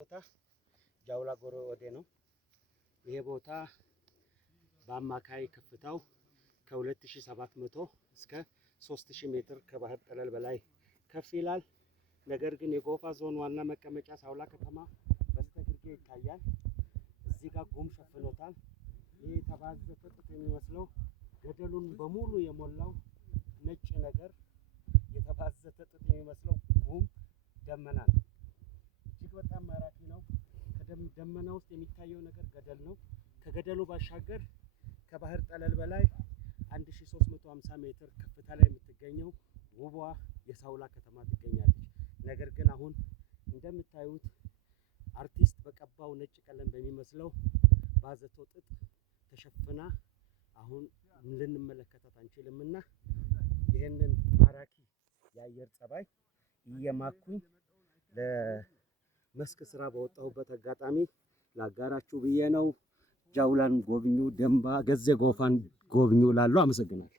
ቦታ ጃውላ ጎሮ ወዴ ነው። ይሄ ቦታ በአማካይ ከፍታው ከ2700 እስከ 3000 ሜትር ከባህር ጠለል በላይ ከፍ ይላል። ነገር ግን የጎፋ ዞን ዋና መቀመጫ ሳውላ ከተማ በስተግርጌ ይታያል። እዚህ ጋር ጉም ሸፍኖታል። ይህ የተባዘተ ጥጥ የሚመስለው ገደሉን በሙሉ የሞላው ነጭ ነገር የተባዘተ ጥጥ የሚመስለው ጉም ደመና ነው። እጅግ በጣም ማራኪ ነው። ከደመና ውስጥ የሚታየው ነገር ገደል ነው። ከገደሉ ባሻገር ከባህር ጠለል በላይ 1350 ሜትር ከፍታ ላይ የምትገኘው ውቧ የሳውላ ከተማ ትገኛለች። ነገር ግን አሁን እንደምታዩት አርቲስት በቀባው ነጭ ቀለም በሚመስለው ባዘቶ ጥጥ ተሸፍና አሁን ልንመለከታት አንችልምና ይህንን ማራኪ የአየር ጸባይ እየማኩኝ ለመስክ ስራ በወጣሁበት አጋጣሚ ላጋራችሁ ብዬ ነው። ጃውላን ጎብኙ፣ ደንባ ገዜ ጎፋን ጎብኙ ላሉ አመሰግናለሁ።